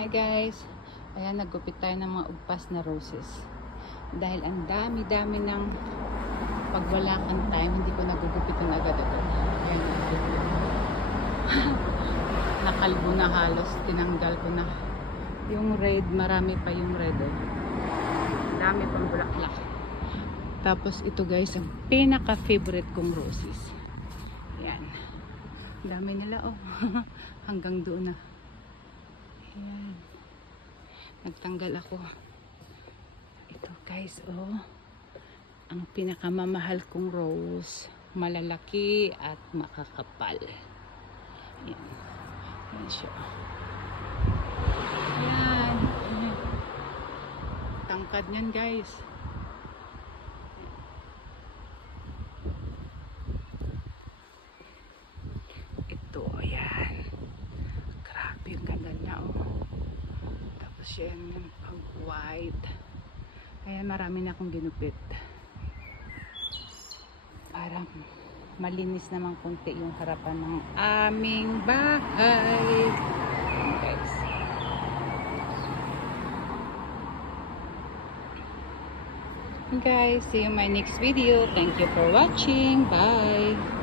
Hi guys, ayan, naggupit tayo ng mga ugpas na roses dahil ang dami-dami ng pag wala kang time, hindi ko nagugupitan agad-agad. Ayan, nakalbo na halos, tinanggal ko na yung red, marami pa yung red dami pang bulaklak. Tapos ito guys, ang pinaka favorite kong roses. Ayan, dami nila hanggang doon na. Ayan. Nagtanggal ako. Ito guys, ang pinakamamahal kong rose. Malalaki at makakapal. Ayan. Ayan siya. Ayan. Tangkad niyan guys. Ito, ayan. Grabe, ang ganda niya Tapos yan, pag white. Kaya marami na akong ginupit. Parang malinis naman konti yung harapan ng aming bahay. Guys. Guys, see you in my next video. Thank you for watching. Bye.